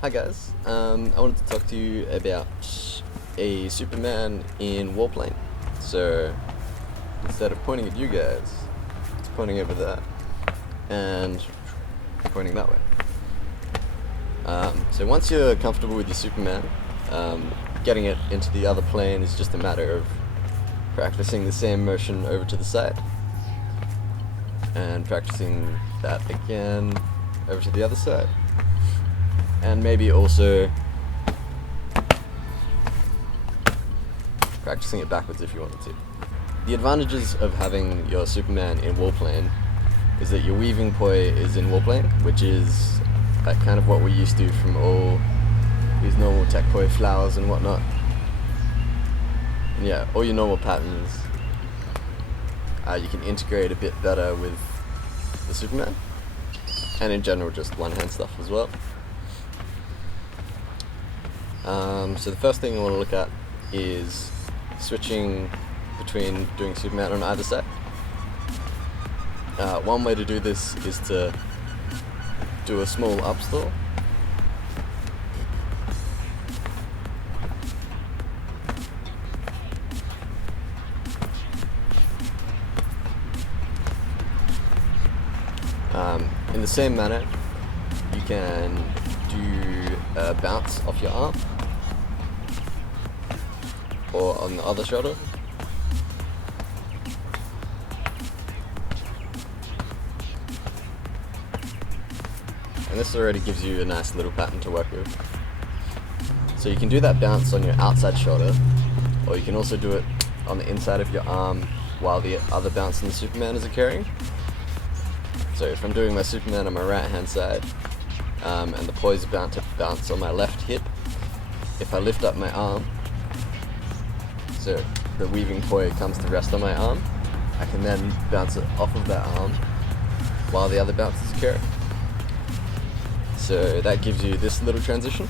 Hi guys, I wanted to talk to you about a Superman in Warplane. So instead of pointing at you guys, it's pointing over there and pointing that way. So once you're comfortable with your Superman, getting it into the other plane is just a matter of practicing the same motion over to the side and practicing that again over to the other side. And maybe also practicing it backwards if you wanted to. The advantages of having your Superman in warplane is that your weaving poi is in warplane, which is kind of what we're used to from all these normal tech poi flowers and whatnot. And yeah, all your normal patterns you can integrate a bit better with the Superman, and in general just one-hand stuff as well. So the first thing I want to look at is switching between doing Superman on either side. One way to do this is to do a small upstall. In the same manner, you can do a bounce off your arm or on the other shoulder. And this already gives you a nice little pattern to work with. So you can do that bounce on your outside shoulder, or you can also do it on the inside of your arm while the other bounce in the Superman is occurring. So if I'm doing my Superman on my right hand side, and the poi is about to bounce on my left hip, if I lift up my arm, so the weaving poi comes to rest on my arm, I can then bounce it off of that arm while the other bounce is occurring. So that gives you this little transition.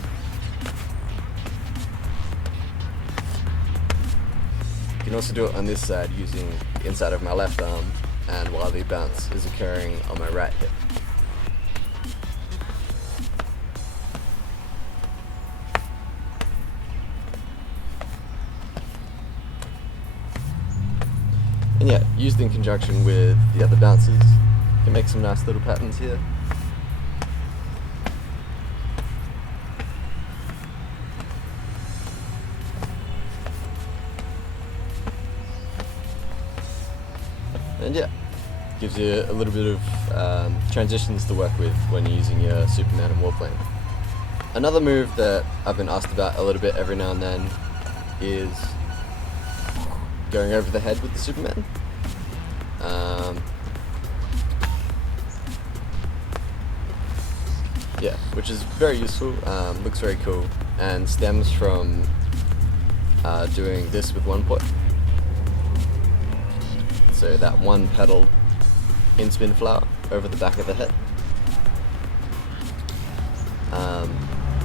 You can also do it on this side using the inside of my left arm and while the bounce is occurring on my right hip. And yeah, used in conjunction with the other bounces, you can make some nice little patterns here. And yeah, gives you a little bit of transitions to work with when you're using your Superman and warplane. Another move that I've been asked about a little bit every now and then is going over the head with the Superman. Yeah, which is very useful, looks very cool, and stems from doing this with one poi. So that one petal in spin flower over the back of the head.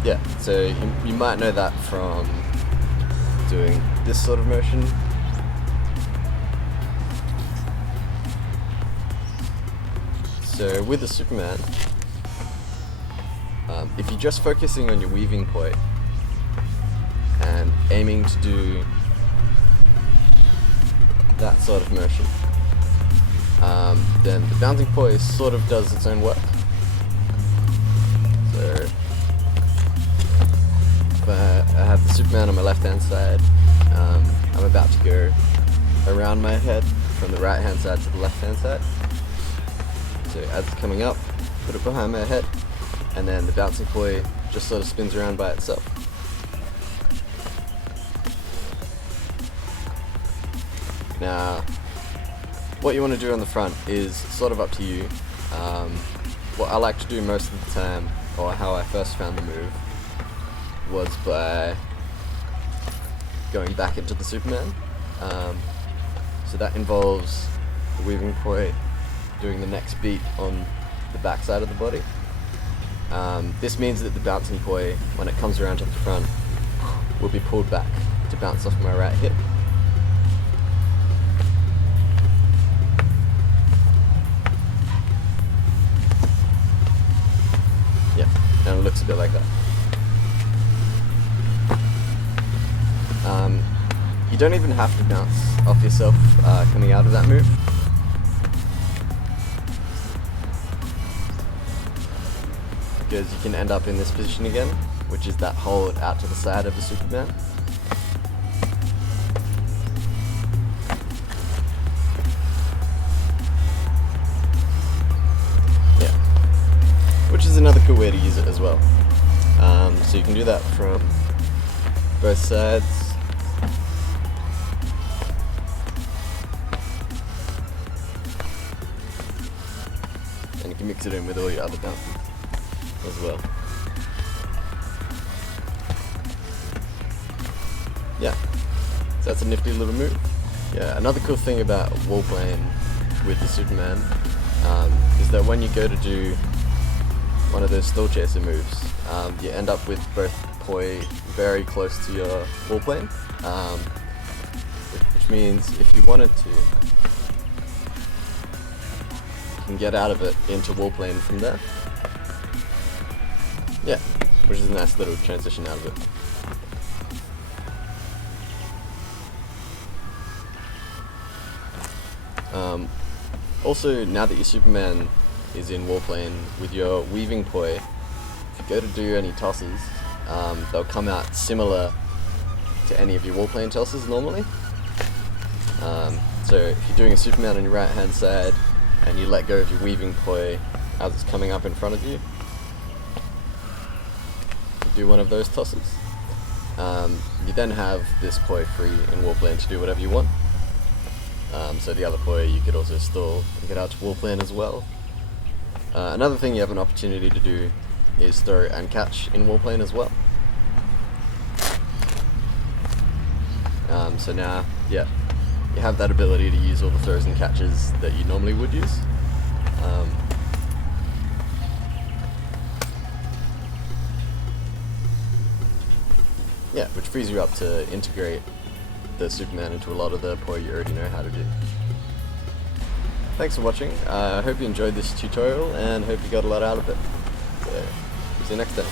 Yeah, so you might know that from doing this sort of motion. So with the Superman, if you're just focusing on your weaving poi and aiming to do that sort of motion, then the bouncing poi sort of does its own work. So if I have the Superman on my left hand side, I'm about to go around my head from the right hand side to the left hand side. So as it's coming up, put it behind my head, and then the bouncing poi just sort of spins around by itself. Now, what you want to do on the front is sort of up to you. What I like to do most of the time, or how I first found the move, was by going back into the Superman. So that involves the weaving poi doing the next beat on the back side of the body. This means that the bouncing poi, when it comes around to the front, will be pulled back to bounce off my right hip. Yeah, and it looks a bit like that. You don't even have to bounce off yourself coming out of that move. Because you can end up in this position again, which is that hold out to the side of the Superman. Yeah, which is another cool way to use it as well. So you can do that from both sides. And you can mix it in with all your other bounces as well. Yeah, so that's a nifty little move. Yeah, another cool thing about wall playing with the Superman is that when you go to do one of those stall chaser moves, you end up with both poi very close to your wall plane, which means if you wanted to, you can get out of it into wall plane from there. Yeah, which is a nice little transition out of it. Also, now that your Superman is in wall plane with your weaving poi, if you go to do any tosses, they'll come out similar to any of your wall plane tosses normally. So if you're doing a Superman on your right hand side and you let go of your weaving poi as it's coming up in front of you, do one of those tosses. You then have this poi free in wall plane to do whatever you want. So the other poi you could also stall and get out to wall plane as well. Another thing you have an opportunity to do is throw and catch in wall plane as well. So now, yeah, you have that ability to use all the throws and catches that you normally would use. Yeah, which frees you up to integrate the Superman into a lot of the poi you already know how to do. Thanks for watching. I hope you enjoyed this tutorial and hope you got a lot out of it. So, see you next time.